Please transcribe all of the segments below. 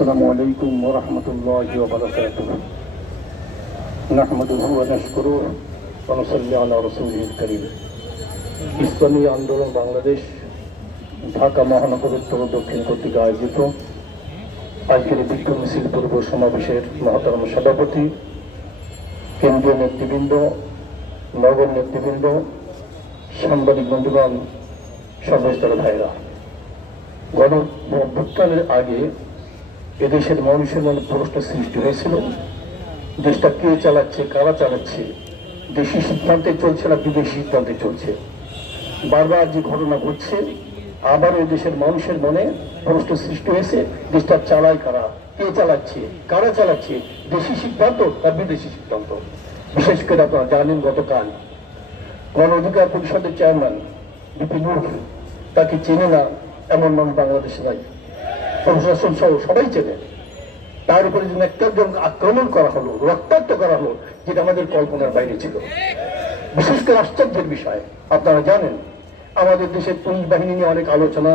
السلام عليكم ورحمة الله وبركاته نحمده ونشكره ونصلي على رسوله الكريم ইসলামী আন্দোলন বাংলাদেশ ঢাকা মহানগর উত্তর ও দক্ষিণ কর্তৃক আয়োজিত আজকের এই বিক্ষোভ মিছিল পূর্ব সমাবেশের মহতরম সভাপতি কেন্দ্রীয় নেতৃবৃন্দ নগর নেতৃবৃন্দ সাংবাদিক বন্ধুগণ সর্বস্তর ভাইরা গণ অভ্যুত্থানের আগে এদেশের মানুষের মনে প্রশ্ন সৃষ্টি হয়েছিল, দেশটা কে চালাচ্ছে, কারা চালাচ্ছে? দেশি সিদ্ধান্তে চলছে না বিদেশি সিদ্ধান্তে চলছে? বারবার যে ঘটনা ঘটছে আবার ওই দেশের মানুষের মনে প্রশ্ন সৃষ্টি হয়েছে, দেশটা চালায় কারা? কে চালাচ্ছে? কারা চালাচ্ছে? দেশি সিদ্ধান্ত না বিদেশি সিদ্ধান্ত? বিশেষ করে আপনারা জানেন গতকাল গণ অধিকার পরিষদের চেয়ারম্যান বিপিন তাকে চেনে না এমন মানুষ বাংলাদেশে নাই। প্রশাসন সহ সবাই চেনে। তার উপরে যেন একটা জন আক্রমণ করা হলো, রক্তাক্ত করা হলো, যেটা আমাদের কল্পনার বাইরে ছিল। বিশেষ করে আশ্চর্যের বিষয়, আপনারা জানেন, আমাদের দেশের পুলিশ বাহিনী নিয়ে অনেক আলোচনা,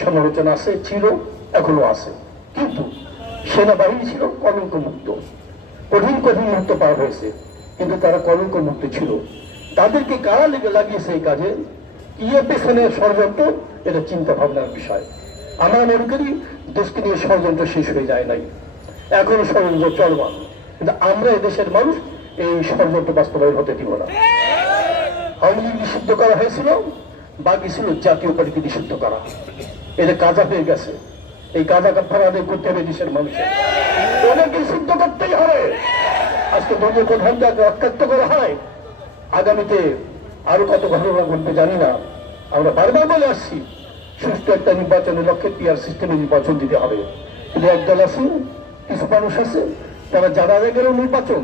সমালোচনা আছে, ছিল, এখনও আছে। কিন্তু সেনাবাহিনী ছিল কলঙ্ক মুক্ত কঠিন কঠিন মুক্ত পার হয়েছে, কিন্তু তারা কলঙ্ক মুক্ত ছিল। তাদেরকে কারা লেগে লাগিয়েছে এই কাজে? ইয়ে পেছনে ষড়যন্ত্র, এটা চিন্তা ভাবনার বিষয়। আমরা মনে করি দেশকে নিয়ে ষড়যন্ত্র শেষ হয়ে যায় নাই। এখনও ষড়যন্ত্র চলমান। কিন্তু আমরা এদেশের মানুষ এই ষড়যন্ত্র বাস্তবায়ন হতে দিব না। আওয়ামী লীগ নিষিদ্ধ করা হয়েছিল, বাকি ছিল জাতীয় পার্টিকে নিষিদ্ধ করা। এটা কাজা হয়ে গেছে। এই কাজা কাপড় আদায় করতে হবে দেশের মানুষের। ওদেরকে সিদ্ধ করতেই হবে। আজকে দলীয় প্রধানকে রক্ষাক্ত করা হয়। আগামীতে আরও কত ঘটনা ঘটবে জানি না। আমরা বারবার বলে আসছি সুষ্ঠু একটা নির্বাচনের লক্ষ্যে পিয়ার সিস্টেমে নির্বাচন দিতে হবে। কিন্তু একদল আছে, কিছু মানুষ আছে, তারা যারা গেলেও নির্বাচন,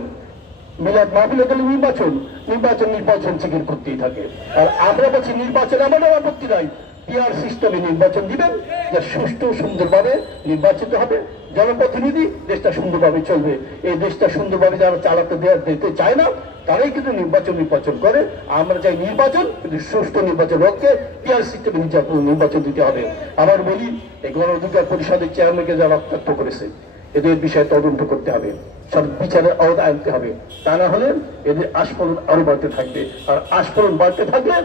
মিলাদ মাহফিলে গেলে নির্বাচন নির্বাচন নির্বাচন চিকির করতেই থাকে। আর আমরা বলছি নির্বাচন আমাদের আপত্তি নাই পিআর সিস্টেমে নির্বাচন দিবেন, যা সুষ্ঠু সুন্দরভাবে নির্বাচিত হবে। জনপ্রতিনিধি দেশটা সুন্দরভাবে চলবে। এই দেশটা সুন্দরভাবে যারা চালাতে দেওয়া দিতে চায় না, তারাই কিন্তু নির্বাচন নির্বাচন করে। আমরা চাই নির্বাচন, কিন্তু সুষ্ঠু নির্বাচন হোককে পিয়ার সিস্টেমে নির্বাচন দিতে হবে। আবার বলি, এই গণ অধিকার পরিষদের চেয়ারম্যানকে যারা রক্তাক্ত করেছে। এদের বিষয়ে তদন্ত করতে হবে। সব বিচারের আওতায় আনতে হবে। তা না হলে এদের আস্ফলন আরও বাড়তে থাকবে। আর আস্ফলন বাড়তে থাকলে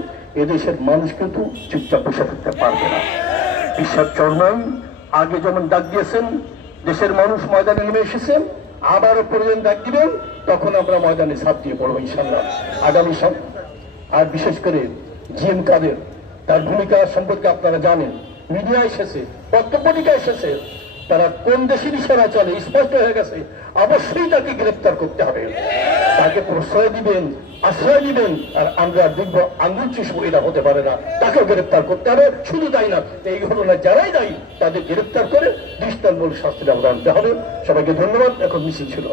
এদেশের মানুষ কিন্তু চুপচাপ বসে থাকতে পারবে না। বিশ্বাস চরমান আগে যেমন ডাক দিয়েছেন, দেশের মানুষ ময়দানে নেমে এসেছেন আবারও প্রয়োজন ডাক দিবেন, তখন আমরা ময়দানে ছাপ দিয়ে পড়ব ইনশাল্লাহ আগামী সব, আর বিশেষ করে জিএম কাদের, তার ভূমিকা সম্পর্কে আপনারা জানেন। মিডিয়া এসেছে পত্রপত্রিকা এসেছে। তারা কোন দেশের ইশারা চলে স্পষ্ট হয়ে গেছে। অবশ্যই তাকে গ্রেপ্তার করতে হবে। তাকে প্রশ্রয় দিবেন, আশ্রয় দিবেন, আর আমরা দেখব আঙ্গুল চুষবো, এটা হতে পারে না। তাকে গ্রেপ্তার করতে হবে, শুধু তাই না, এই ঘটনায় যারাই দায়ী, তাদের গ্রেপ্তার করে দৃষ্টান্তমূলক শাস্তিটা আমরা আনতে হবে। সবাইকে ধন্যবাদ, এখন মিছিল ছিল